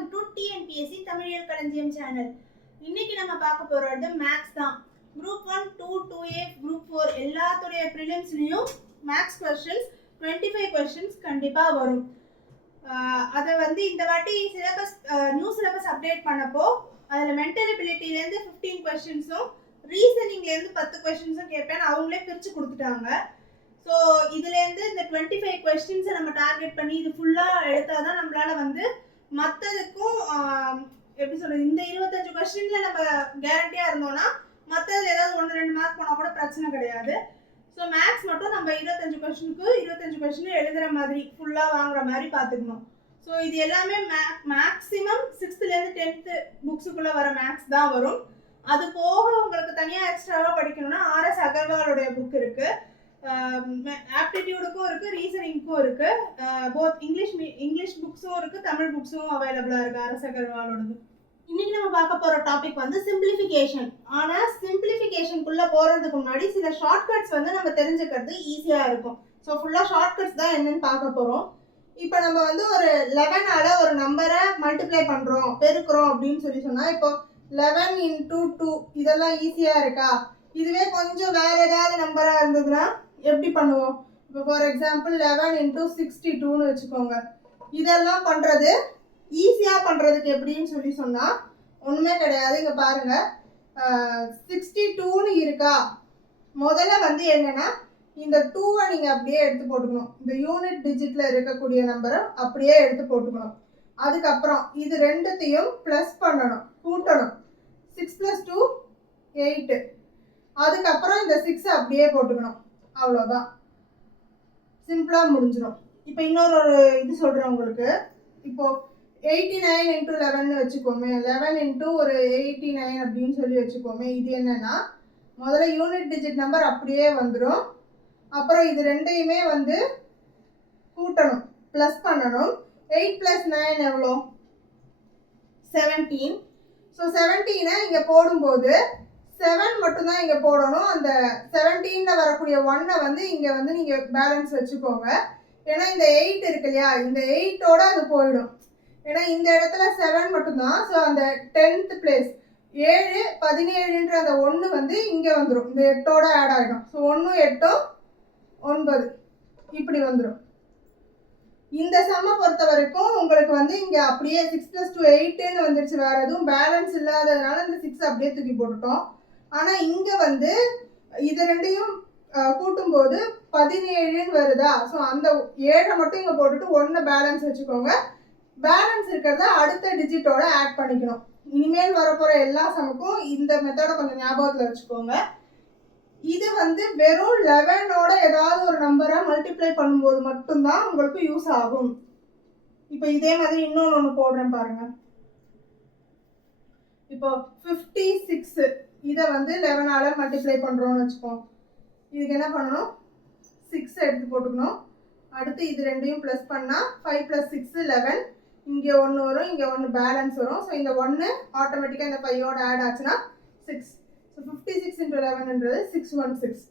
Welcome to TNPSC தமிழியல் களஞ்சியம் channel. இன்னைக்கு நம்ம பார்க்க போறது மேக்ஸ் தான். குரூப் 1, 2, 2A, குரூப் 4 எல்லாத்துடைய ப்ரிலிம்ஸ்லயும் மேக்ஸ் क्वेश्चंस 25 क्वेश्चंस கண்டிப்பா வரும். அத வந்து இந்த வாட்டி சிலபஸ் நியூ சிலபஸ் அப்டேட் பண்ணப்போ அதுல மென்டல் எபிலிட்டில இருந்து 15 क्वेश्चंसும் ரீசனிங்ல இருந்து 10 क्वेश्चंसும் கேட்பேன் அவங்களே பிரிச்சு கொடுத்துட்டாங்க. ஸோ இதுலேருந்து இந்த 25 கொஸ்டின்ஸை நம்ம டார்கெட் பண்ணி இது ஃபுல்லாக எடுத்தால் தான் நம்மளால வந்து மற்றதுக்கும் எப்படி சொல்கிறது, இந்த 25 கொஸ்டினில் நம்ம கேரண்டியாக இருந்தோம்னா மற்றதுல ஏதாவது 1-2 மார்க் போனால் கூட பிரச்சனை கிடையாது. ஸோ மேக்ஸ் மட்டும் நம்ம 25 கொஸ்டின் எழுதுகிற மாதிரி ஃபுல்லாக வாங்குற மாதிரி பார்த்துக்கணும். ஸோ இது எல்லாமே மேக்ஸிமம் 6th-லேருந்து 10th புக்ஸுக்குள்ளே வர மேக்ஸ் தான் வரும். அது போக உங்களுக்கு தனியாக எக்ஸ்ட்ராவாக படிக்கணும்னா ஆர்எஸ் அகர்வாலோடைய புக் இருக்குது. ஆப்டிடியூடுக்கும் இருக்குது, ரீசனிங்க்கும் இருக்குது. போத் இங்கிலீஷ் புக்ஸும் இருக்குது, தமிழ் புக்ஸும் அவைலபிளாக இருக்குது ஆர்எஸ் அகர்வாலோடது. இன்னைக்கு நம்ம பார்க்க போகிற டாபிக் வந்து சிம்பிளிஃபிகேஷன். ஆனால் சிம்பிளிஃபிகேஷனுக்குள்ளே போகிறதுக்கு முன்னாடி சில ஷார்ட்கட்ஸ் வந்து நம்ம தெரிஞ்சுக்கிறது ஈஸியாக இருக்கும். ஸோ ஃபுல்லாக ஷார்ட்கட்ஸ் தான் என்னன்னு பார்க்க போகிறோம். இப்போ நம்ம வந்து ஒரு 11ஆல் ஒரு நம்பரை மல்டிப்ளை பண்ணுறோம், பெருக்கிறோம் அப்படின்னு சொன்னால் இப்போ 11 × 2 இதெல்லாம் ஈஸியாக இருக்கா? இதுவே கொஞ்சம் வேற ஏதாவது நம்பரா இருந்ததுன்னா எப்படி பண்ணுவோம்? இப்போ ஃபார் எக்ஸாம்பிள் 11 × 62ன்னு வச்சுக்கோங்க. இதெல்லாம் பண்றது ஈஸியா பண்றதுக்கு எப்படின்னு சொன்னா ஒண்ணுமே கிடையாது. இங்க பாருங்க, 62ன்னு இருக்கா? முதல்ல வந்து என்னன்னா இந்த 2வை நீங்க அப்படியே எடுத்து போட்டுக்கணும். இந்த யூனிட் டிஜிட்ல இருக்கக்கூடிய நம்பரை அப்படியே எடுத்து போட்டுக்கணும். அதுக்கப்புறம் இது ரெண்டுத்தையும் பிளஸ் பண்ணணும், கூட்டணும். 6 + 2 8. அதுக்கப்புறம் இந்த 6 அப்படியே போட்டுக்கணும். அவ்வளோதான், சிம்பிளா முடிஞ்சிடும். இப்போ இன்னொரு இது சொல்றேன் உங்களுக்கு. இப்போ 89 × 11 வச்சுக்கோமே, 11 × ஒரு 89 அப்படின்னு வச்சுக்கோமே. இது என்னன்னா முதல்ல யூனிட் டிஜிட் நம்பர் அப்படியே வந்துடும். அப்புறம் இது ரெண்டையுமே வந்து கூட்டணும், பிளஸ் பண்ணணும். 8 + 9 எவ்வளோ? 17. ஸோ 17ஐ இங்கே போடும்போது 7 மட்டும்தான் இங்கே போடணும். அந்த 17ல் வரக்கூடிய 1ஐ வந்து இங்கே வந்து நீங்கள் பேலன்ஸ் வச்சுக்கோங்க. ஏன்னா இந்த 8 இருக்கு இல்லையா, இந்த 8ஓட அது போயிடும். ஏன்னா இந்த இடத்துல 7 மட்டும்தான். ஸோ அந்த 10th பிளேஸ் 7 17ன்ற அந்த 1 வந்து இங்கே வந்துடும், இந்த 8ஓட ஆட் ஆகிடும். ஸோ 1 8 9 இப்படி வந்துடும். இந்த சம்மை பொறுத்த வரைக்கும் உங்களுக்கு வந்து இங்கே அப்படியே 6 + 2 8ன்னு வந்துருச்சு. வேற எதுவும் பேலன்ஸ் இல்லாததுனால இந்த 6 அப்படியே தூக்கி போட்டுட்டோம். ஆனால் இங்கே வந்து இது ரெண்டையும் கூட்டும்போது 17ன்னு வருதா? ஸோ அந்த 7ஐ மட்டும் இங்கே போட்டுட்டு 1 பேலன்ஸ் வச்சுக்கோங்க. பேலன்ஸ் இருக்கிறத அடுத்த டிஜிட்டோட ஆட் பண்ணிக்கணும். இனிமேல் வரப்போகிற எல்லா சமுக்கும் இந்த மெத்தடை கொஞ்சம் ஞாபகத்தில் வச்சுக்கோங்க. இது வந்து வெறும் 11ஓட ஏதாவது ஒரு நம்பரை மல்டிப்ளை பண்ணும்போது மட்டும்தான் உங்களுக்கு யூஸ் ஆகும். இப்போ இதே மாதிரி இன்னொன்று போடுறேன் பாருங்க. இப்போ 56 இதை வந்து 11ஆல் மல்டிப்ளை பண்ணுறோன்னு வச்சுக்கோம். இதுக்கு என்ன பண்ணணும்? 6 எடுத்து போட்டுக்கணும். அடுத்து இது ரெண்டையும் ப்ளஸ் பண்ணால் 5 + 6 11. இங்கே 1 வரும், இங்கே 1 பேலன்ஸ் வரும். ஸோ இந்த 1 ஆட்டோமேட்டிக்காக இந்த 5ஓட ஆட் ஆச்சுன்னா 6. ஸோ 56 × 11ன்றது 616.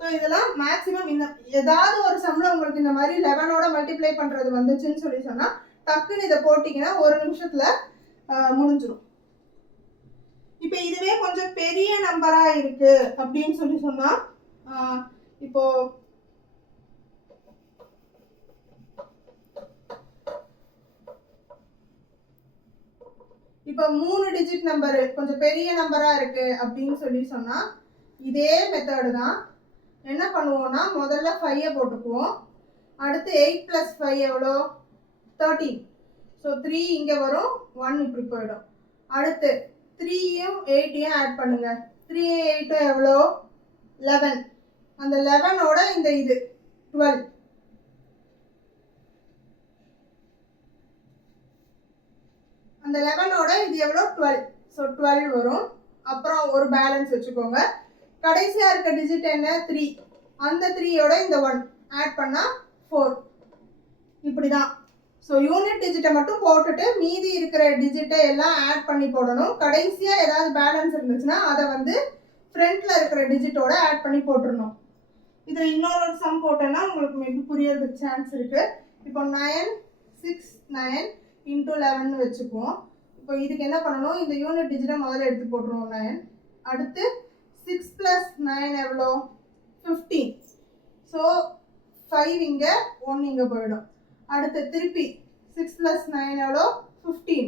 ஸோ இதெல்லாம் மேக்ஸிமம் இந்த ஏதாவது ஒரு சம்மில் உங்களுக்கு இந்த மாதிரி 11ஓட மல்டிப்ளை பண்ணுறது வந்துச்சுன்னு சொன்னால் டக்குன்னு இதை போட்டிங்கன்னா 1 நிமிஷத்தில் முடிஞ்சிடும். இப்போ இதுவே கொஞ்சம் பெரிய நம்பரா இருக்கு அப்படின்னு சொன்னா இப்போ 3 டிஜிட் நம்பரு கொஞ்சம் பெரிய நம்பரா இருக்கு அப்படின்னு சொன்னா இதே மெத்தடு தான். என்ன பண்ணுவோம்னா முதல்ல 5ஐ போட்டுக்குவோம். அடுத்து 8 + 5 எவ்வளோ? 13. ஸோ 3 இங்கே வரும், 1 இப்படி போயிடும். அடுத்து 3யும் 8ஐயும் ஆட் பண்ணுங்க. 3யும் 8ம் எவ்வளோ? 11. அந்த 11ஓட இந்த இது 12. அந்த 11ஓட இது எவ்வளோ? 12. ஸோ 12 வரும். அப்புறம் ஒரு பேலன்ஸ் வச்சுக்கோங்க. கடைசியாக இருக்க டிஜிட் என்ன? 3. அந்த 3யோட இந்த 1 ஆட் பண்ணால் 4. இப்படி தான். ஸோ யூனிட் டிஜிட்டை மட்டும் போட்டுட்டு மீதி இருக்கிற டிஜிட்டை எல்லாம் ஆட் பண்ணி போடணும். கடைசியாக ஏதாவது பேலன்ஸ் இருந்துச்சுன்னா அதை வந்து ஃப்ரண்ட்டில் இருக்கிற டிஜிட்டோட ஆட் பண்ணி போட்டுடணும். இதில் இன்னொரு சம் போட்டோன்னா உங்களுக்கு மேபி புரியறதுக்கு சான்ஸ் இருக்குது. இப்போ 9 6 9 இன்டூ 11 வச்சுக்குவோம். இப்போ இதுக்கு என்ன பண்ணணும், இந்த யூனிட் டிஜிட்டை முதல்ல எடுத்து போட்டுருவோம் 9. அடுத்து 6 + 9 எவ்வளோ 15. ஸோ 5 இங்கே 1 இங்கே போயிடும். அடுத்து திருப்பி 6 + 9 எவ்வளோ 15.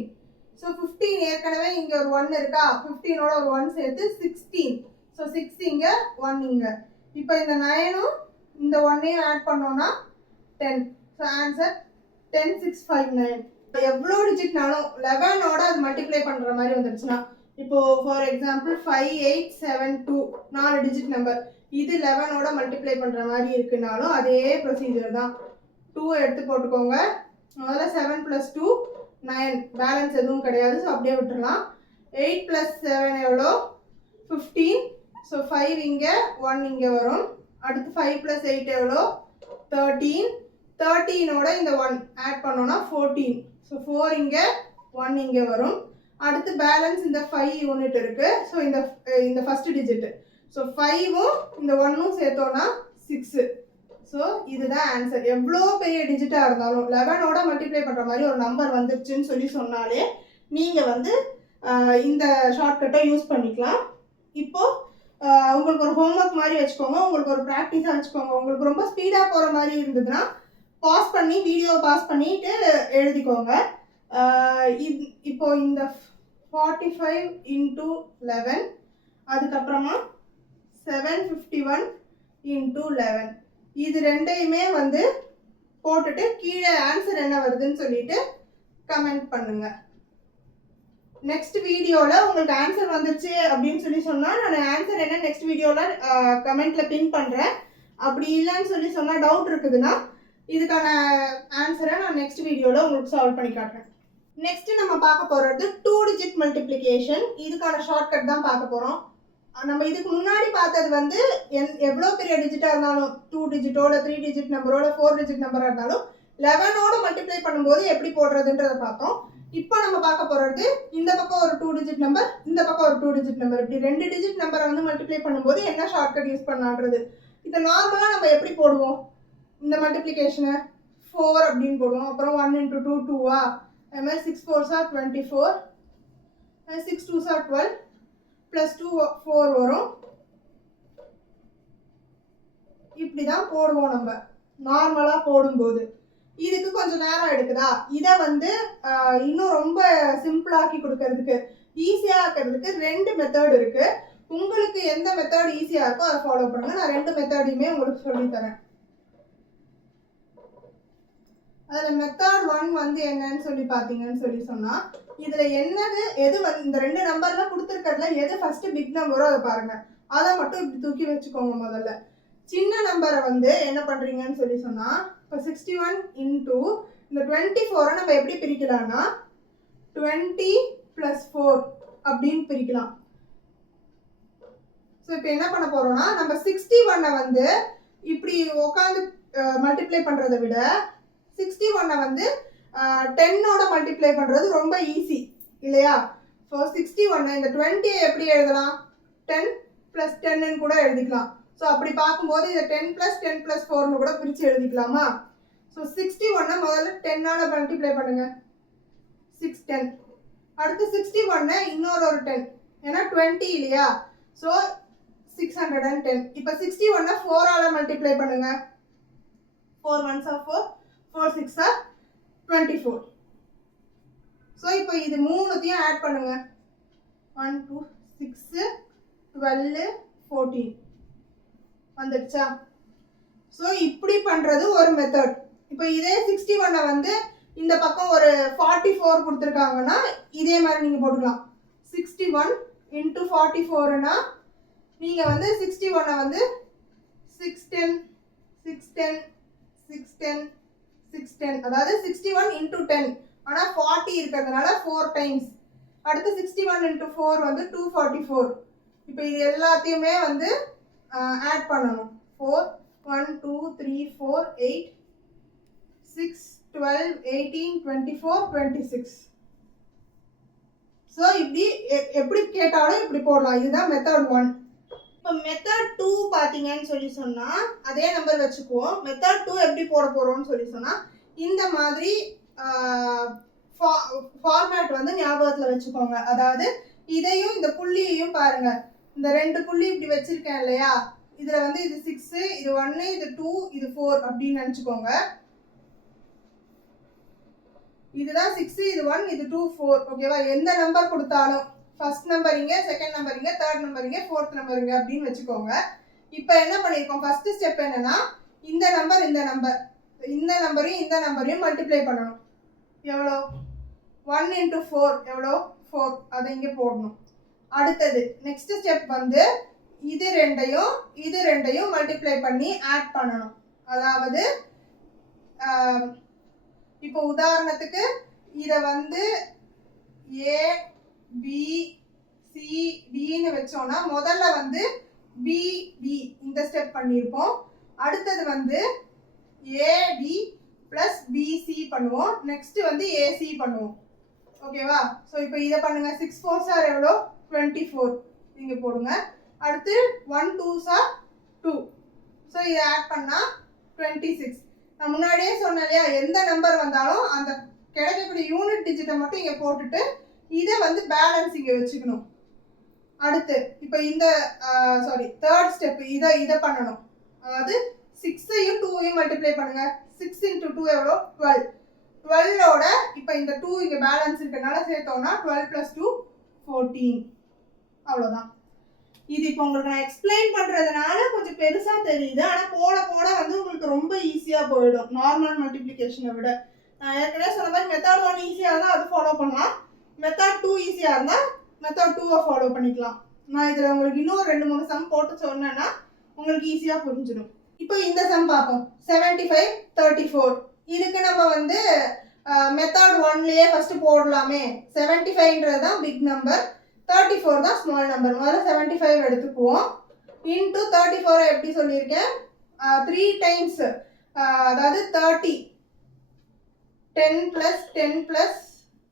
ஸோ 15 ஏற்கனவே இங்கே ஒரு 1 இருக்கா, 15ஓட ஒரு 1 சேர்த்து 16. ஸோ 6 இங்கே 1 இங்கே. இப்போ இந்த 9ம் இந்த 1ஐயும் ஆட் பண்ணோன்னா 10. So answer 10659. எவ்வளோ டிஜிட்னாலும் 11ஓட அது மல்டிப்ளை பண்ணுற மாதிரி வந்துடுச்சுன்னா, இப்போ ஃபார் எக்ஸாம்பிள் 5872 4 டிஜிட் நம்பர், இது 11ஓட மல்டிப்ளை பண்ணுற மாதிரி இருக்குனாலும் அதே ப்ரொசீஜர் தான். 2 எடுத்து போட்டுக்கோங்க. முதல்ல 7 + 2 9, பேலன்ஸ் எதுவும் கிடையாது, ஸோ அப்படியே விட்டுடலாம். 8 + 7 எவ்வளோ 15. ஸோ 5 இங்கே 1 இங்கே வரும். அடுத்து 5 + 8 எவ்வளோ 13. 13ஓட இந்த 1 ஆட் பண்ணோன்னா 14. ஸோ 4 இங்கே 1 இங்கே வரும். அடுத்து பேலன்ஸ் இந்த 5 யூனிட் இருக்குது. ஸோ இந்த ஃபஸ்ட்டு டிஜிட்டு. ஸோ 5ம் இந்த 1ம் சேர்த்தோன்னா 6. ஸோ இதுதான் ஆன்சர். எவ்வளோ பெரிய டிஜிட்டாக இருந்தாலும் 11ஓட மல்டிப்ளை பண்ணுற மாதிரி ஒரு நம்பர் வந்துருச்சுன்னு சொல்லி சொன்னாலே நீங்கள் வந்து இந்த ஷார்ட்கட்டை யூஸ் பண்ணிக்கலாம். இப்போது உங்களுக்கு ஒரு ஹோம்ஒர்க் மாதிரி வச்சுக்கோங்க, உங்களுக்கு ஒரு ப்ராக்டிஸாக வச்சுக்கோங்க. உங்களுக்கு ரொம்ப ஸ்பீடாக போகிற மாதிரி இருந்ததுன்னா பாஸ் பண்ணி வீடியோவை பாஸ் பண்ணிவிட்டு எழுதிக்கோங்க. இப்போ இந்த 45 × 11, அதுக்கப்புறமா 751 × 11, இது ரெண்டையுமே வந்து போட்டுட்டு கீழே ஆன்சர் என்ன வருதுன்னு சொல்லிட்டு கமெண்ட் பண்ணுங்க. நெக்ஸ்ட் வீடியோவில் உங்களுக்கு ஆன்சர் வந்துருச்சு அப்படின்னு சொல்லி சொன்னால் நான் ஆன்சர் என்ன நெக்ஸ்ட் வீடியோவில் கமெண்ட்டில் பின் பண்ணுறேன். அப்படி இல்லைன்னு சொல்லி சொன்னால் டவுட் இருக்குதுன்னா இதுக்கான ஆன்சரை நான் நெக்ஸ்ட் வீடியோவில் உங்களுக்கு சால்வ் பண்ணி காட்டுறேன். நெக்ஸ்ட் நம்ம பார்க்க போகிறது 2 டிஜிட் மல்டிப்ளிகேஷன். இதுக்கான ஷார்ட்கட் தான் பார்க்க போகிறோம். நம்ம இதுக்கு முன்னாடி பார்த்தது வந்து எவ்வளோ பெரிய டிஜிட்டாக இருந்தாலும் 2 டிஜிட்டோட 3 டிஜிட் நம்பரோட 4 டிஜிட் நம்பராக இருந்தாலும் 11ஓட மல்டிப்ளை பண்ணும்போது எப்படி போடுறதுன்றதை பார்த்தோம். இப்போ நம்ம பார்க்க போகிறது இந்த பக்கம் ஒரு 2 டிஜிட் நம்பர், இந்த பக்கம் ஒரு 2 டிஜிட் நம்பர், இப்படி 2 டிஜிட் நம்பரை வந்து மல்டிப்ளை பண்ணும்போது என்ன ஷார்ட்கட் யூஸ் பண்ணலான்றது. இதை நார்மலாக நம்ம எப்படி போடுவோம், இந்த மல்டிப்ளிகேஷனை 4 அப்படின்னு போடுவோம். அப்புறம் 1 × 2 2வா, அது மாதிரி 6 4s are 24, 6 2s are 12, +2 4 வரும். இப்படி தான் போடுவோம் நம்ம நார்மலாக போடும்போது. இதுக்கு கொஞ்சம் நேரம் எடுக்குதா, இதை வந்து இன்னும் ரொம்ப சிம்பிளாக்கி கொடுக்கறதுக்கு ஈஸியாக இருக்கிறதுக்கு 2 மெத்தட் இருக்குது. உங்களுக்கு எந்த மெத்தட் ஈஸியாக இருக்கோ அதை ஃபாலோ பண்ணுங்கள். நான் 2 மெத்தடையுமே உங்களுக்கு சொல்லித்தரேன். அதில் மெத்தட் 1 வந்து என்னன்னு சொல்லி பார்த்தீங்கன்னு சொல்லி சொன்னால், இதில் என்னது எது வந்து இந்த 2 நம்பர்லாம் கொடுத்துருக்கறதுல எது ஃபஸ்ட்டு பிக் நம்பரோ அதை பாருங்கள். அதை மட்டும் இப்படி தூக்கி வச்சுக்கோங்க. முதல்ல சின்ன நம்பரை வந்து என்ன பண்ணுறீங்கன்னு சொல்லி சொன்னால், இப்போ 61 × இந்த 24 நம்ம எப்படி பிரிக்கலாம்னா 20 + 4 அப்படின்னு பிரிக்கலாம். ஸோ இப்போ என்ன பண்ண போகிறோம்னா, நம்ம 61 வந்து இப்படி உட்காந்து மல்டிப்ளை பண்ணுறதை விட 61 வந்து 10ஓட மல்டிப்ளை பண்ணுறது ரொம்ப ஈஸி இல்லையா? ஸோ 61 இந்த 20 எப்படி எழுதலாம், 10 + 10ன்னு கூட எழுதிக்கலாம். ஸோ அப்படி பார்க்கும்போது இதை 10 + 10 + 4ன்னு கூட பிரித்து எழுதிக்கலாமா? ஸோ 61 முதல்ல 10ஆல் மல்டிப்ளை பண்ணுங்க, 6 10. அடுத்து 61 இன்னொரு ஒரு 10, ஏன்னா 20 இல்லையா? ஸோ 610. இப்போ 61 4ஆல் மல்டிப்ளை பண்ணுங்க, 4 1s are 4, 4 6s are 24. So இப்போ இது மூணுத்தையும் ஆட் பண்ணுங்க, 1 2 6 12 14 வந்துடுச்சா? ஸோ இப்படி பண்ணுறது ஒரு மெத்தட். இப்போ இதே 61 வந்து இந்த பக்கம் ஒரு 44 கொடுத்துருக்காங்கன்னா இதே மாதிரி நீங்கள் போட்டுக்கலாம். 61 × 44னா நீங்கள் வந்து 61 வந்து 610 610 610 610, அதாவது 61 × 10, ஆனால் 40 இருக்கிறதுனால 4 டைம்ஸ். அடுத்து 61 × 4 வந்து 244. இப்போ இது எல்லாத்தையுமே வந்து ஆட் பண்ணணும். 4 1 2 3 4 8 6 12 18 24 26. ஸோ இப்படி எப்படி கேட்டாலும் இப்படி போடலாம். இதுதான் மெத்தட் 1. இப்போ மெத்தட் 2 பார்த்தீங்கன்னு சொல்லி சொன்னால் அதே நம்பர் வச்சுக்குவோம். மெத்தட் 2 எப்படி போட போகிறோம்னு சொல்லி சொன்னால் இந்த மாதிரி ஃபார்மேட் வந்து ஞாபகத்தில் வச்சுக்கோங்க. அதாவது இதையும் இந்த புள்ளியையும் பாருங்க, இந்த 2 புள்ளி இப்படி வச்சிருக்கேன் இல்லையா, இதுல வந்து இது 6, இது 1, இது 2, இது 4 அப்படின்னு நினைச்சுக்கோங்க. இதுதான் 6, இது 1, இது 2, 4. ஓகேவா? எந்த நம்பர் கொடுத்தாலும் ஃபர்ஸ்ட் நம்பர் இங்க, செகண்ட் நம்பர் இங்க, தேர்ட் நம்பர் இங்க, ஃபோர்த் நம்பர் இங்க அப்படின்னு வச்சுக்கோங்க. இப்போ என்ன பண்ணிருக்கோம், ஃபர்ஸ்ட் ஸ்டெப் என்னன்னா இந்த நம்பரையும் மல்டிப்ளை பண்ணணும். எவ்வளோ? 1 into 4 எவ்வளோ? 4. அதை இங்கே போடணும். அடுத்தது நெக்ஸ்ட் ஸ்டெப் வந்து இது ரெண்டையும் மல்டிப்ளை பண்ணி ஆட் பண்ணணும். அதாவது இப்போ உதாரணத்துக்கு இதை வந்து ஏ பி சி டின்னு வச்சோம்னா முதல்ல வந்து பி டி இந்த ஸ்டெப் பண்ணியிருப்போம். அடுத்தது வந்து ஏடி பிளஸ் பிசி பண்ணுவோம். நெக்ஸ்ட் வந்து ஏசி பண்ணுவோம். ஓகேவா? ஸோ இப்போ இதை பண்ணுங்க. 6 4s are எவ்வளோ? 24 இங்கே போடுங்க. அடுத்து 1 2s are 2. ஸோ இதை ஆட் பண்ணால் 26. நான் முன்னாடியே சொன்னேன் இல்லையா, எந்த நம்பர் வந்தாலும் அந்த கிடைக்கக்கூடிய யூனிட் டிஜிட்டை மட்டும் இங்கே போட்டுட்டு இதை வந்து பேலன்ஸ் இங்கே வச்சுக்கணும். அடுத்து இப்போ இந்த தேர்ட் ஸ்டெப் இதை பண்ணணும். அதாவது 6ஐயும் 2ஐயும் மல்டிப்ளை பண்ணுங்க. 6 into 2 எவ்வளோ? 12. 12ஓட இப்போ இந்த 2 இங்கே பேலன்ஸ் இருக்கிறதுனால சேர்த்தோம்னா 12 + 2 14. அவ்வளோதான். இது இப்போ உங்களுக்கு நான் எக்ஸ்பிளைன் பண்ணுறதுனால கொஞ்சம் பெருசாக தெரியுது. ஆனால் போட வந்து உங்களுக்கு ரொம்ப ஈஸியாக போயிடும் நார்மல் மல்டிப்ளிகேஷனை விட. நான் ஏற்கனவே சொன்ன மாதிரி மெத்தட் 1 ஈஸியாக இருந்தால் அது ஃபாலோ பண்ணலாம். மெத்தட் 2 ஈஸியாக இருந்தால் மெத்தட் 2 ஃபாலோ பண்ணிக்கலாம். நான் இதில் உங்களுக்கு இன்னும் 2-3 சம் போட்டு சொன்னேன்னா உங்களுக்கு ஈஸியாக புரிஞ்சிடும். இப்போ இந்த சம் பார்ப்போம். 75 34. இதுக்கு நம்ம வந்து மெத்தட் 1லயே ஃபர்ஸ்ட் போடலாமே. 75ன்றது தான் பிக் நம்பர், 34 தான் ஸ்மால் நம்பர். முதல்ல 75 எடுத்துக்குவோம். இன்டூ 34 எப்படி சொல்லியிருக்கேன், 3 டைம்ஸ், அதாவது 30. 10 + 10 +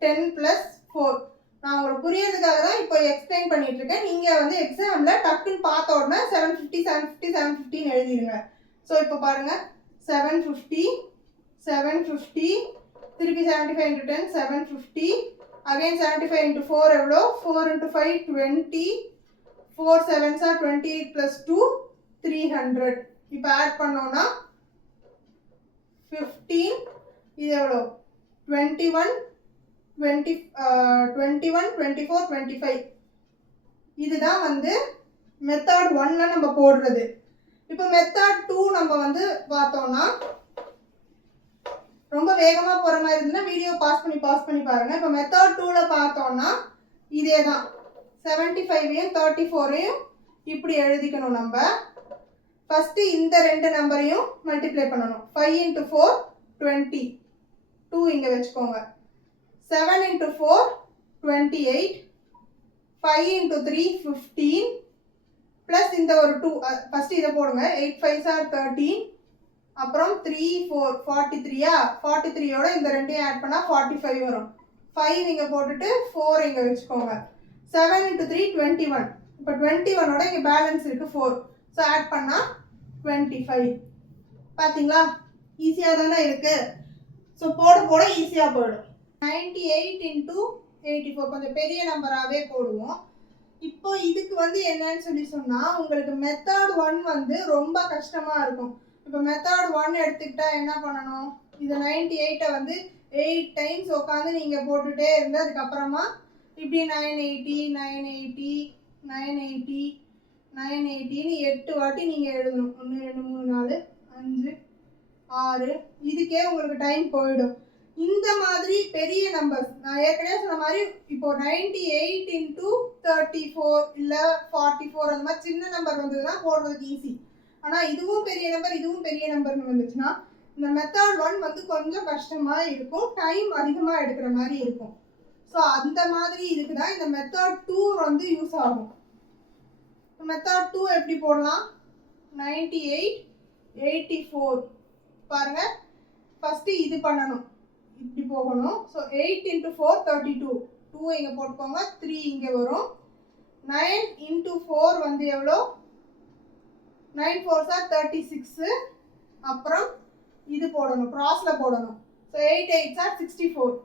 10 + 4. நான் உங்களுக்கு புரியறதுக்காக தான் இப்போ எக்ஸ்பிளைன் பண்ணிட்டு இருக்கேன். நீங்க வந்து எக்ஸாம்ல டக்குன்னு பார்த்த உடனே 750 750 750 எழுதிடுங்க. ஸோ இப்போ பாருங்க, 750 750 திருப்பி 75 into 10 750, அகைன் 75 into 4 எவ்வளோ? 4 into 5 20, 4 7s are 28 + 2 300. இப்போ ஆட் பண்ணோம்னா 15, இது எவ்வளோ? 21 24 25. இதுதான் வந்து மெத்தட் 1ல நம்ம போடுறது. இப்போ மெத்தட் 2 நம்ம வந்து பார்த்தோம்னா, ரொம்ப வேகமா போற மாதிரி இருந்தா வீடியோ பாஸ் பண்ணி பாருங்க. இப்போ மெத்தட் 2ல பார்த்தோம்னா இதே தான். 75ஐயும் 34ஐயும் இப்படி எழுதிக்கணும். நம்ம ஃபர்ஸ்ட் இந்த 2 நம்பரையும் மல்டிப்ளை பண்ணணும். 5 into 4 20, 2 இங்க வச்சுக்கோங்க. 7 into 4 28, 5 into 3 15, plus இந்த ஒரு 2, ஃபர்ஸ்ட் இதை போடுங்க. 8 5s are 13, அப்புறம் 3 4 43. 43ஓட இந்த ரெண்டையும் ஆட் பண்ணா 45 வரும். 5 இங்க போட்டுட்டு 4 இங்க வச்சுக்கோங்க. 7 into 3 21. இப்போ 21ஓட இங்க பேலன்ஸ் இருக்கு 4. ஸோ ஆட் பண்ணா 25. பாத்தீங்களா? ஈஸியா தானே இருக்கு. ஸோ போட ஈஸியா போயிடும். 98 into 84 கொஞ்சம் பெரிய நம்பராகவே போடுவோம். இப்போ இதுக்கு வந்து என்னன்னு சொல்லி சொன்னா, உங்களுக்கு மெத்தட் 1 வந்து ரொம்ப கஷ்டமா இருக்கும். இப்போ மெத்தட் 1 எடுத்துக்கிட்டா என்ன பண்ணணும், இது 98 வந்து 8 டைம்ஸ் உட்காந்து நீங்க போட்டுட்டே இருந்து அதுக்கப்புறமா இப்படி 980 980 980 980ன்னு 8 வாட்டி நீங்க எழுதணும். 1 2 3 4 5 6. இதுக்கே உங்களுக்கு டைம் போயிடும். இந்த மாதிரி பெரிய நம்பர் நான் ஏற்கனவே சொன்ன மாதிரி இப்போ 98 into 34 இல்லை 44 அந்த மாதிரி சின்ன நம்பர் வந்ததுன்னா போடுறதுக்கு ஈஸி. ஆனால் இதுவும் பெரிய நம்பர்னு வந்துச்சுன்னா இந்த மெத்தட் 1 வந்து கொஞ்சம் கஷ்டமா இருக்கும், டைம் அதிகமாக எடுக்கிற மாதிரி இருக்கும். ஸோ அந்த மாதிரி இதுக்கு தான் இந்த மெத்தட் 2 வந்து யூஸ் ஆகும். மெத்தட் 2 எப்படி போடலாம்? 98 84 பாருங்க. ஃபர்ஸ்ட் இது பண்ணணும், இப்படி போகணும். ஸோ 8 into 4 32, 2 இங்கே போட்டுக்கோங்க, 3 இங்கே வரும். 9 into 4 வந்து எவ்வளோ? 9 4s are 36. அப்புறம் இது போடணும், க்ராஸில் போடணும். So 8 8s are 64.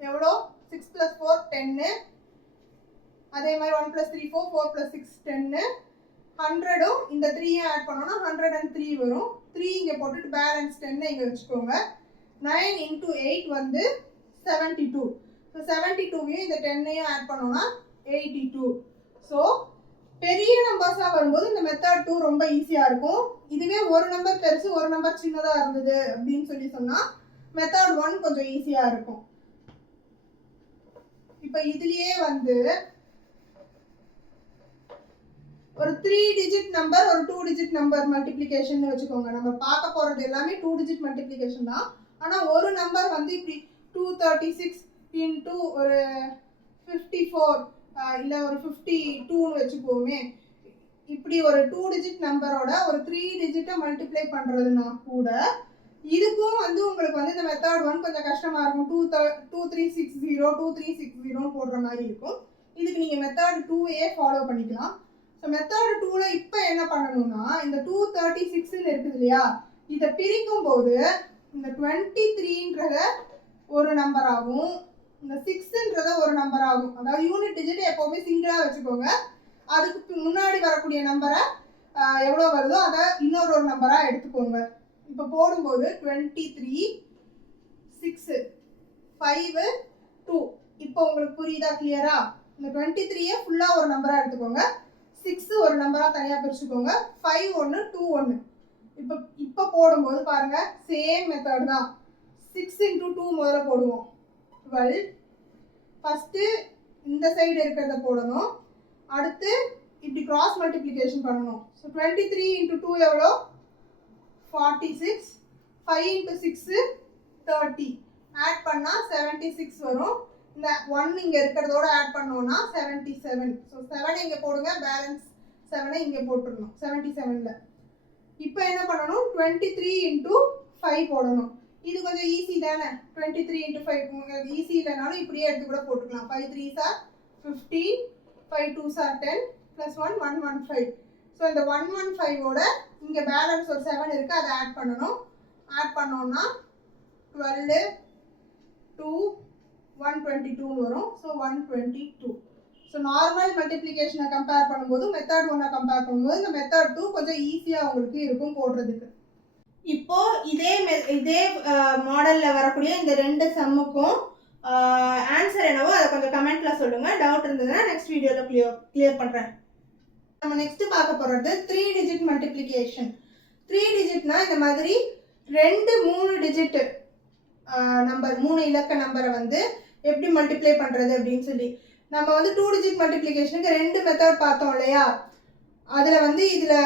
எவ்வளோ? 10, அதே மாதிரி 1 + 3 4, 4 + 6 10, 100ம் இந்த 3யும் ஆட் பண்ணோம்னா 103 வரும். 3 இங்கே போட்டுட்டு பேலன்ஸ் 10 இங்கே வச்சுக்கோங்க. 9 × 8 வந்து 72. ஸோ 72வையும் இந்த 10ஐயும் ஆட் பண்ணோம்னா 82. ஸோ பெரிய நம்பர்ஸாக வரும்போது இந்த மெத்தட் 2 ரொம்ப ஈஸியாக இருக்கும். இதுவே ஒரு நம்பர் பெருசு ஒரு நம்பர் சின்னதாக இருந்தது அப்படின்னு சொல்லி சொன்னால் மெத்தட் 1 கொஞ்சம் ஈஸியாக இருக்கும். இப்போ இதுலயே வந்து ஒரு 3 டிஜிட் நம்பர் ஒரு 2 டிஜிட் நம்பர் மல்டிப்ளிகேஷன் வச்சுக்கோங்க. நம்ம பார்க்க போறது எல்லாமே 2 டிஜிட் மல்டிப்ளிகேஷன் தான். ஆனா ஒரு நம்பர் வந்து இப்படி 236 × ஒரு 54 இல்ல ஒரு 52ன்னு வச்சுக்கோமே. இப்படி ஒரு 2 டிஜிட் நம்பரோட ஒரு 3 டிஜிட்டை மல்டிப்ளை பண்றதுனா கூட இதுக்கும் வந்து உங்களுக்கு வந்து இந்த மெத்தட் 1 கொஞ்சம் கஷ்டமா இருக்கும். 2360 2360 போடுற மாதிரி இருக்கும். இதுக்கு நீங்க மெத்தட் 2யே ஃபாலோ பண்ணிக்கலாம். ஸோ மெத்தட் 2ல இப்போ என்ன பண்ணணும்னா இந்த 236ன்னு இருக்குது இல்லையா, இதை பிரிக்கும் போது இந்த 23ன்றத ஒரு நம்பர் ஆகும், இந்த 6ன்றத ஒரு நம்பர் ஆகும். அதாவது யூனிட் டிஜிட் எப்போவுமே சிங்கிளாக வச்சுக்கோங்க. அதுக்கு முன்னாடி வரக்கூடிய நம்பரை எவ்வளோ வருதோ அதை இன்னொரு நம்பராக எடுத்துக்கோங்க. இப்போ போடும்போது 23 6 5 2. இப்போ உங்களுக்கு புரியுதா கிளியரா? இந்த 23யை ஃபுல்லாக ஒரு நம்பராக எடுத்துக்கோங்க, 6 ஒரு நம்பராக தனியாக பிரிச்சுக்கோங்க, 5 1 2 1. இப்போ போடும்போது பாருங்க சேம் மெத்தட் தான். 6 × 2 முதல்ல போடுவோம் 12. ஃபர்ஸ்ட் இந்த சைடு இருக்கிறத போடணும், அடுத்து இப்படி கிராஸ் மல்டிப்ளிகேஷன் பண்ணணும். ஸோ 23 × 2 எவ்வளோ 46, 5 × 6 30, ஆட் பண்ணால் 76 வரும். இந்த 1 இங்கே இருக்கிறதோட ஆட் பண்ணோம்னா 77. ஸோ 7 இங்கே போடுங்க, பேலன்ஸ் 7 இங்கே போட்டுடணும் 77ல். இப்போ என்ன பண்ணணும் 23 × 5 போடணும். இது கொஞ்சம் ஈஸி தானே. 23 × 5 ஈஸி இல்லைனாலும் இப்படியே எடுத்து கூட போட்டுக்கலாம். 5 3s are 15, 5 2s are 10 + 1 115. So இந்த 115ஓட இங்கே பேலன்ஸ் ஒரு 7 இருக்குது, அதை ஆட் பண்ணணும். ஆட் பண்ணோம்னா 12 2 122 வரும். ஸோ 122. ஸோ நார்மல் மல்டிப்ளிகேஷனை கம்பேர் பண்ணும்போது மெத்தட் 1 கம்பேர் பண்ணும்போது இந்த மெத்தட் 2 கொஞ்சம் ஈஸியாக உங்களுக்கு இருக்கும் போடுறதுக்கு. இப்போ இதே மாடலில் வரக்கூடிய இந்த 2 சம்முக்கும் ஆன்சர் என்னவோ அதை கொஞ்சம் கமெண்ட்ல சொல்லுங்க. டவுட் இருந்ததுன்னா நெக்ஸ்ட் வீடியோவில் கிளியர் பண்ணுறேன். நம்ம நெக்ஸ்ட் பார்க்க போகிறது 3 டிஜிட் மல்டிப்ளிகேஷன். 3 டிஜிட்னா இந்த மாதிரி 2 3 டிஜிட் நம்பர் 3 இலக்க நம்பரை வந்து எப்படி மல்டிப்ளை பண்ணுறது அப்படின்னு சொல்லி நம்ம வந்து 2 டிஜிட் மல்டிப்ளிகேஷனுக்கு 2 மெத்தட் பார்த்தோம் இல்லையா. அதில் வந்து இதில்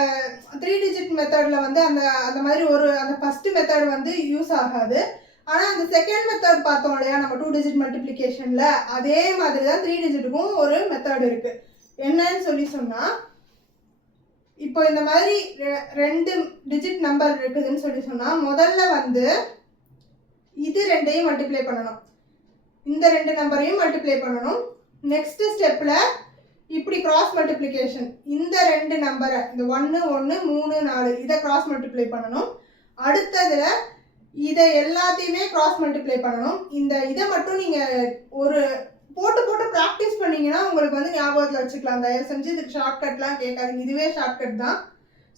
3 டிஜிட் மெத்தடில் வந்து அந்த மாதிரி அந்த ஃபஸ்ட்டு மெத்தட் வந்து யூஸ் ஆகாது. ஆனால் அந்த செகண்ட் மெத்தட் பார்த்தோம் இல்லையா நம்ம 2 டிஜிட் மல்டிப்ளிகேஷனில், அதே மாதிரி தான் 3 டிஜிட்டுக்கும் ஒரு மெத்தட் இருக்குது. என்னன்னு சொல்லி சொன்னால், இப்போ இந்த மாதிரி 2 டிஜிட் நம்பர் இருக்குதுன்னு சொல்லி சொன்னால் முதல்ல வந்து இது 2ஐயும் மல்டிப்ளை பண்ணணும், இந்த 2 நம்பரையும் மல்டிப்ளை பண்ணணும். நெக்ஸ்ட் ஸ்டெப்பில் இப்படி கிராஸ் மல்டிப்ளிகேஷன் இந்த 2 நம்பரை இந்த 1 1 3 4 இதை கிராஸ் மல்டிப்ளை பண்ணணும். அடுத்ததில் இதை எல்லாத்தையுமே கிராஸ் மல்டிப்ளை பண்ணணும். இதை மட்டும் நீங்கள் ஒரு போட்டு ப்ராக்டிஸ் பண்ணிங்கன்னா உங்களுக்கு வந்து ஞாபகத்தில் வச்சுக்கலாம். தயவு செஞ்சு இதுக்கு ஷார்ட்கட்லாம் கேட்காதீங்க, இதுவே ஷார்ட்கட் தான்.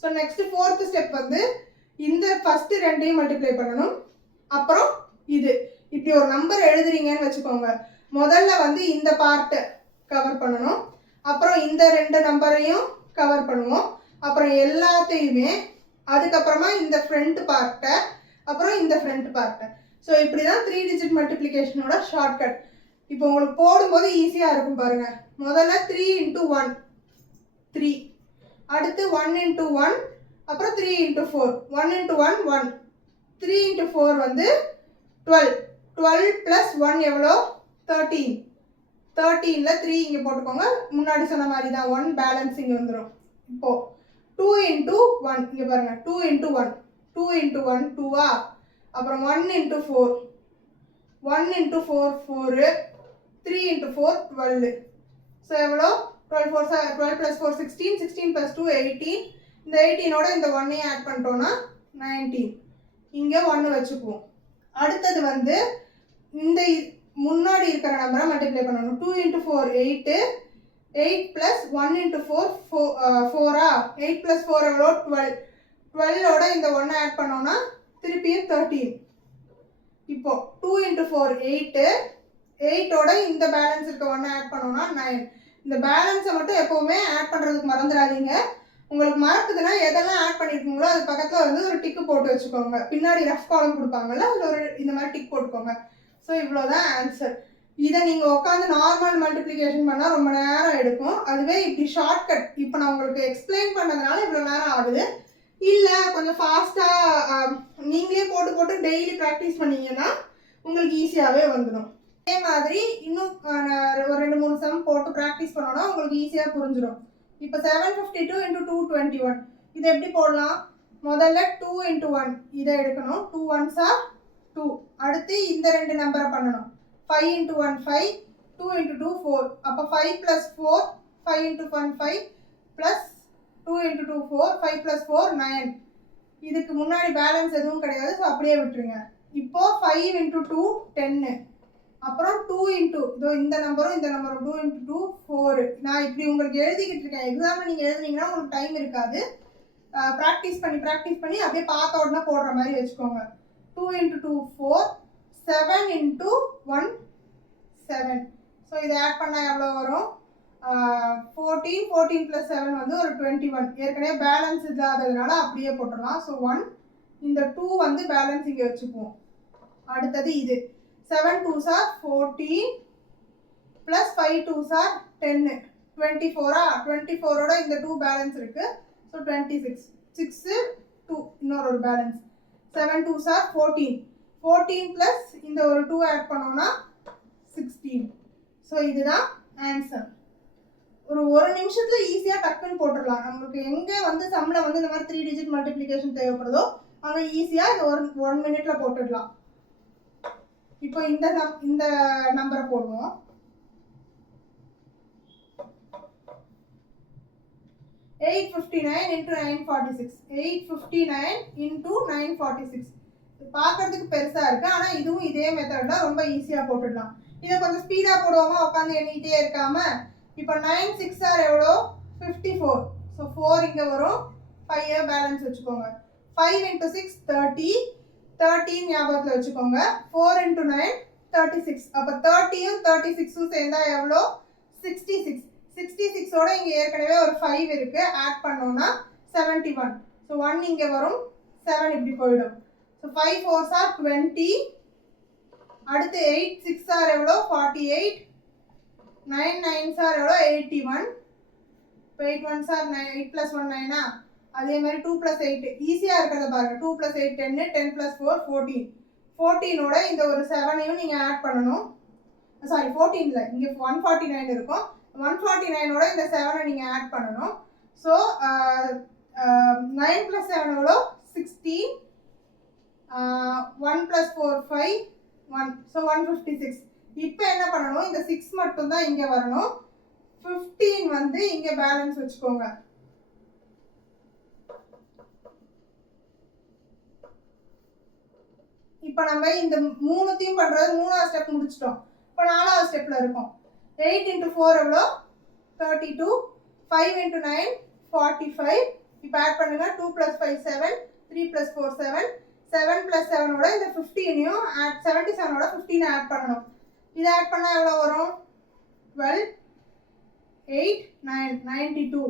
ஸோ நெக்ஸ்ட் 4th ஸ்டெப் வந்து இந்த ஃபஸ்ட்டு 2ஐயும் மல்டிப்ளை பண்ணணும். அப்புறம் இது இப்படி ஒரு நம்பர் எழுதுறீங்கன்னு வச்சுக்கோங்க, முதல்ல வந்து இந்த பார்ட்டை கவர் பண்ணணும், அப்புறம் இந்த 2 நம்பரையும் கவர் பண்ணுவோம், அப்புறம் எல்லாத்தையுமே, அதுக்கப்புறமா இந்த ஃப்ரண்ட் பார்ட்டை, அப்புறம் இந்த ஃப்ரண்ட் பார்ட்டை. ஸோ இப்படி தான் 3 டிஜிட் மல்டிப்ளிகேஷனோட ஷார்ட்கட். இப்போ உங்களுக்கு போடும்போது ஈஸியாக இருக்கும் பாருங்க. முதல்ல 3 × 1 3, அடுத்து 1 × 1, அப்புறம் 3 × 4 1 × 1 1, 3 × 4 வந்து 12 12 + 1 எவ்வளோ 13. 13ல் 3 இங்கே போட்டுக்கோங்க, முன்னாடி சொன்ன மாதிரி தான் 1 பேலன்ஸ் இங்கே வந்துடும். இப்போது 2 × 1 இங்கே பாருங்கள், 2 × 1 2 × 1 2வா, அப்புறம் 1 × 4 1 × 4 4, 3 × 4 12. ஸோ எவ்வளோ 12 + 4 16, 16 + 2 18. இந்த 18ஓட இந்த 1ஐயும் ஆட் பண்ணிட்டோன்னா 19. இங்கே 1 வச்சுக்குவோம். அடுத்தது வந்து முன்னாடி இருக்கிற நம்பரை மல்டிப்ளை பண்ணணும். 2 into 4 8, 8 plus 1 into 4 4 8 plus 4 எவ்வளோ 12. 12ஓட இந்த 1 ஆட் பண்ணோம்னா திருப்பியும் 13. இப்போ 2 into 4 8, 8ஓட இந்த பேலன்ஸ் இருக்க 1 ஆட் பண்ணோம்னா 9. இந்த பேலன்ஸை மட்டும் எப்போவுமே ஆட் பண்ணுறதுக்கு மறந்துடாதீங்க. உங்களுக்கு மறக்குதுன்னா எதெல்லாம் ஆட் பண்ணியிருக்கீங்களோ அது பக்கத்தில் வந்து ஒரு டிக்கு போட்டு வச்சுக்கோங்க. பின்னாடி ரஃப் காலம் கொடுப்பாங்கல்ல, அதில் ஒரு இந்த மாதிரி டிக் போட்டுக்கோங்க. ஸோ இவ்வளோதான் ஆன்சர். இதை நீங்கள் உட்காந்து நார்மல் மல்டிப்ளிகேஷன் பண்ணால் ரொம்ப நேரம் எடுக்கும். அதுவே இப்படி ஷார்ட்கட் இப்போ நான் உங்களுக்கு எக்ஸ்பிளைன் பண்ணதுனால இவ்வளோ நேரம் ஆகுது. இல்லை கொஞ்சம் ஃபாஸ்ட்டாக நீங்களே போட்டு போட்டு டெய்லி ப்ராக்டிஸ் பண்ணீங்கன்னா உங்களுக்கு ஈஸியாகவே வந்துடும். அதே மாதிரி இன்னும் ஒரு 2-3 சம் போட்டு ப்ராக்டிஸ் பண்ணோன்னா உங்களுக்கு ஈஸியாக புரிஞ்சிடும். இப்போ 752 into 221 இதை எப்படி போடலாம்? முதல்ல 2 into 1 இதை எடுக்கணும். 2 ones are 2. அடுத்து இந்த 2 நம்பரை பண்ணணும். 5 into 1 5, 2 into 2 4. அப்போ 5 plus 4, 5 into 1 5 plus 2 into 2 4, 5 plus 4 9. இதுக்கு முன்னாடி பேலன்ஸ் எதுவும் கிடையாது, ஸோ அப்படியே விட்டுருங்க. இப்போ 5 into 2 10. அப்புறம் 2 into இதோ இந்த நம்பரும் 2 into 2 4. நான் இப்படி உங்களுக்கு எழுதிக்கிட்டு இருக்கேன். எக்ஸாம்பிள் நீங்கள் எழுதுனீங்கன்னா உங்களுக்கு டைம் இருக்காது. ப்ராக்டிஸ் பண்ணி அப்படியே பார்த்த உடனே போடுற மாதிரி வச்சுக்கோங்க. 2 into 2 4, 7 into 1 7. ஸோ இதை ஆட் பண்ணால் எவ்வளோ வரும்? 14 plus 7 வந்து ஒரு 21. ஏற்கனவே பேலன்ஸ் இல்லாததுனால அப்படியே போட்டுடலாம். ஸோ 1 இந்த 2 வந்து பேலன்ஸ் இங்கே வச்சுக்குவோம். அடுத்தது இது 7 2s are 14 plus 5 2s are 10. 24ஓட இந்த 2 பேலன்ஸ் இருக்கு. ஸோ 26. 6 2 இன்னொரு பேலன்ஸ். 7 2s are 14. 14 plus இந்த ஒரு 2 ஆட் பண்ணோம்னா 16. ஸோ இதுதான் ஆன்சர். ஒரு நிமிஷத்துல ஈஸியா டக்குன்னு போட்டுடலாம். நம்மளுக்கு எங்கே வந்து சம்மில் வந்து இந்த மாதிரி 3 டிஜிட் மல்டிப்ளிகேஷன் தேவைப்படுதோ அங்கே ஈஸியா இது ஒரு 1 மினிட்ல போட்டுடலாம். இப்போ இந்த நம்பரை போடுவோம். 859 into 946. 859 into 946. பார்க்கறதுக்கு பெருசா இருக்கு, ஆனா இதுவும் இதே மெத்தட்ல ரொம்ப ஈஸியா போட்டுடலாம். இதை கொஞ்சம் ஸ்பீடா போடுவோமா, உட்காந்து எண்ணிட்டே இருக்காம. இப்போ 9 6 ஆர் எவ்வளோ 54. ஸோ 4 இங்கே வரும். 5 பேலன்ஸ் வச்சுக்கோங்க. 5 into 6 30. 13 ஞாபகத்தில் வச்சுக்கோங்க. 4 into 9 36. அப்போ 30யும் 36ம் சேர்ந்தா எவ்வளோ? 66. 66ஓட இங்கே ஏற்கனவே ஒரு 5 இருக்கு, ஆட் பண்ணோம்னா 71. ஸோ 1 இங்கே வரும், 7 இப்படி போயிடும். So 5 4s are 20. அடுத்து 8 6 ஆர் எவ்வளோ 48. 9 9s are எவ்வளோ 81. 8 1s are 9. 8 plus 1 9. அதே மாதிரி 2 plus 8 ஈஸியாக இருக்கிறத பாருங்க. 2 plus 8 10. 10 plus 4 14. 14ஓட இந்த ஒரு 7ஐயும் நீங்கள் ஆட் பண்ணணும். சாரி 14 இங்கே 149 இருக்கும். 149ஓட இந்த 7ஐ நீங்கள் ஆட் பண்ணணும். ஸோ 9 plus 7 எவ்வளோ 16. 1 plus 4 5 1. ஸோ 156. இப்போ என்ன பண்ணணும், இந்த 6 மட்டும்தான் இங்கே வரணும். 15 வந்து இங்கே பேலன்ஸ் வச்சுக்கோங்க. இப்போ நம்ம இந்த மூணுத்தையும் பண்ணுறது 3ஆவது ஸ்டெப் முடிச்சிட்டோம். இப்போ 4ஆவது ஸ்டெப்பில் இருக்கோம். 8 into 4 எவ்வளோ 32. 5 into 9 45. இப்போ ஆட் பண்ணுங்க. 2 plus 5 7. 3 plus 4 7. 7 plus 7ஓட இந்த 15ஐயும் 77ஓட 15 ஆட் பண்ணணும். இதை ஆட் பண்ணால் எவ்வளோ வரும்? 12 8 9 92.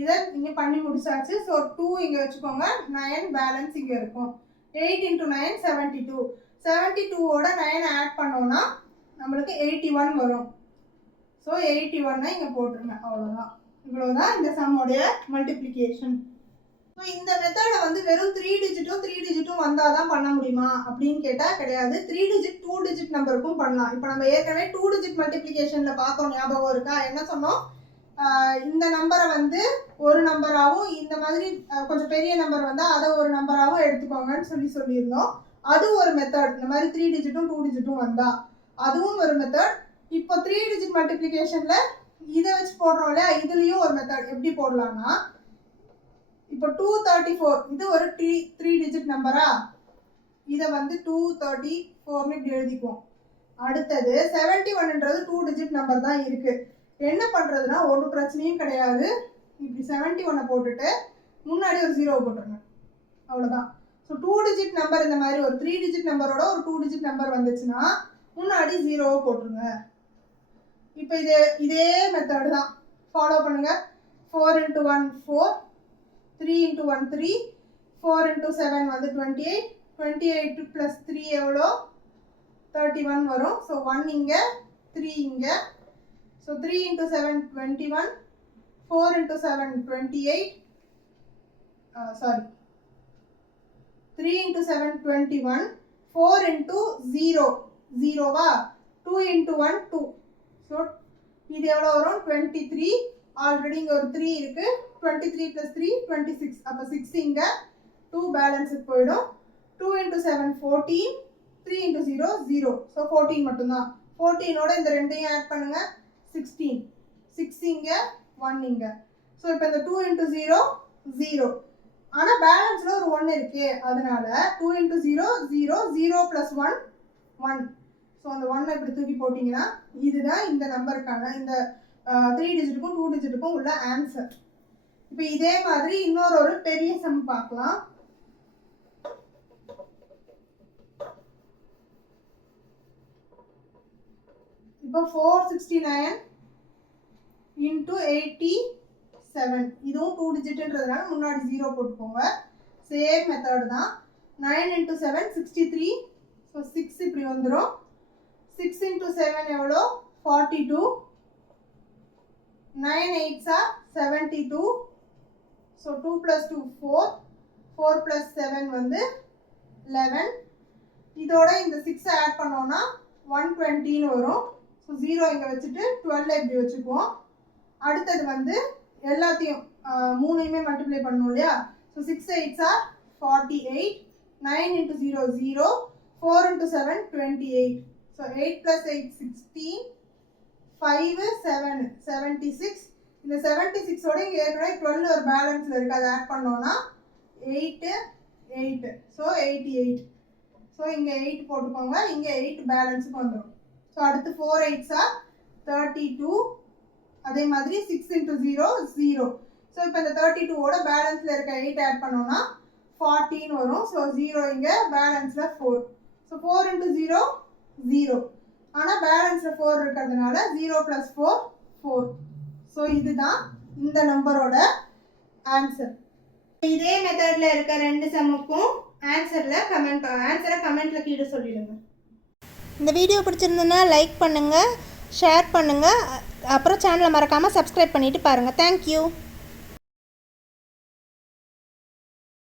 இதை நீங்கள் பண்ணி முடிச்சாச்சு. ஸோ 2 இங்கே வச்சுக்கோங்க. 9 பேலன்ஸ் இங்கே இருக்கும். 8 into 9 72. 72ஓட 9 ஆட் பண்ணோம்னா நம்மளுக்கு 81 வரும். ஸோ 81 இங்கே போட்டுருங்க. அவ்வளோதான். இவ்வளோதான் இந்த சம்மோடைய மல்டிப்ளிகேஷன். ஸோ இந்த மெத்தடை வந்து வெறும் 3 டிஜிட்டும் வந்தால் தான் பண்ண முடியுமா அப்படின்னு கேட்டால் கிடையாது. 3 டிஜிட் 2 டிஜிட் நம்பருக்கும் பண்ணலாம். இப்போ நம்ம ஏற்கனவே 2 டிஜிட் மல்டிப்ளிகேஷனில் பார்த்தோம், ஞாபகம் இருக்கா? என்ன சொன்னோம்? இந்த நம்பரை வந்து ஒரு நம்பராகவும் இந்த மாதிரி கொஞ்சம் பெரிய நம்பர் வந்தால் அதை ஒரு நம்பராகவும் எடுத்துக்கோங்கன்னு சொல்லியிருந்தோம். அது ஒரு மெத்தட். இந்த மாதிரி 3 டிஜிட்டும் 2 டிஜிட்டும் வந்தால் அதுவும் ஒரு மெத்தட். இப்போ 3 டிஜிட் மல்டிப்ளிகேஷனில் இதை வச்சு போடுறோம் இல்லையா, இதுலேயும் ஒரு மெத்தட். எப்படி போடலான்னா, இப்போ 234 இது ஒரு 3 டிஜிட் நம்பரா, இதை வந்து 234 இப்படி எழுதிக்குவோம். அடுத்தது 71ன்றது 2 டிஜிட் நம்பர் தான் இருக்கு. என்ன பண்றதுன்னா ஒரு பிரச்சனையும் கிடையாது. இப்படி 71 போட்டுட்டு முன்னாடி ஒரு 0 போட்டுருங்க, அவ்வளவுதான். ஸோ 2 டிஜிட் நம்பர் இந்த மாதிரி ஒரு 3 டிஜிட் நம்பரோட ஒரு 2 டிஜிட் நம்பர் வந்துச்சுன்னா முன்னாடி 0 போட்டுருங்க. இப்போ இதே மெத்தட் தான் ஃபாலோ பண்ணுங்க. 4 into 1 4, 3 into 1 3, 4 into 7 வந்து 28, 28 plus 3 எவ்வளோ 31 வரும். ஸோ 1 இங்கே 3 இங்கே. So 3 into 7 21, 4 into 7 28, sorry 3 into 7 21, 4 into 0 0வா, 2 into 1 2. So இது எவ்வளோ வரும் 23. ஆல்ரெடி இங்கே ஒரு 3 இருக்கு. 23 plus 3 26. அப்போ 6 இங்கே 2 பேலன்ஸுக்கு போயிடும். 2 into 7 14, 3 into 0 0. ஸோ 14 மட்டும்தான். 14ஓட இந்த ரெண்டையும் ஆட் பண்ணுங்க 16. 6 இங்கே 1 இங்கே. ஸோ இப்போ இந்த 2 into 0 0. ஆனால் பேலன்ஸில் ஒரு 1 இருக்கு, அதனால 2 into 0 0, 0 plus 1 1. ஸோ அந்த 1 இப்படி தூக்கி போட்டிங்கன்னா இதுதான் இந்த நம்பருக்கான இந்த 3 டிஜிட்டுக்கும் 2 டிஜிட்டுக்கும் உள்ள ஆன்சர். இப்போ இதே மாதிரி இன்னொரு பெரிய சம் பார்க்கலாம். இப்போ 469 into 87, இதுவும் 2 டிஜிட்ன்றதுனால முன்னாடி 0 போட்டுக்கோங்க. சேம் மெத்தட் தான். 9 into 7 63. ஸோ 6 இப்படி வந்துடும். 6 into 7 எவ்வளோ 42. 9 8s are 72. So 2 plus 2 4, 4 plus 7 வந்து 11. இதோட இந்த 6 ஆட் பண்ணோம்னா 120 வரும். ஸோ 0 இங்கே வச்சுட்டு 12 இப்படி வச்சுக்குவோம். அடுத்தது வந்து எல்லாத்தையும் 3யுமே மல்டிப்ளை பண்ணணும் இல்லையா. So 6 8s are 48. 9 into 0 0, 4 into 7 28. So 8 plus 8 16, 5 7 76. இந்த 76ஓட இங்கே ஏற்கனவே 12 ஒரு பேலன்ஸில் இருக்குது, அதை ஆட் பண்ணோன்னா 8 8. ஸோ 88. ஸோ இங்கே 8 போட்டுக்கோங்க, இங்கே 8 பேலன்ஸுக்கு வந்துடும். ஸோ அடுத்து 4 8s are 32. அதே மாதிரி 6 into 0 0. ஸோ இப்போ இந்த 32ஓட பேலன்ஸில் இருக்க 8 ஆட் பண்ணோன்னா 14 வரும். ஸோ 0 இங்கே பேலன்ஸில் 4. So 4 into 0 0. ஆனால் பேலன்ஸில் 4 இருக்கிறதுனால 0 plus 4 4. ஸோ இதுதான் இந்த நம்பரோட ஆன்சர். இதே மெத்தடில் இருக்க 2 சம்முக்கும் ஆன்சரை கமெண்ட்டில் கீழே சொல்லிடுங்க. இந்த வீடியோ பிடிச்சிருந்ததுன்னா லைக் பண்ணுங்கள், ஷேர் பண்ணுங்கள், அப்புறம் சேனலை மறக்காமல் சப்ஸ்கிரைப் பண்ணிவிட்டு பாருங்கள். தேங்க்யூ.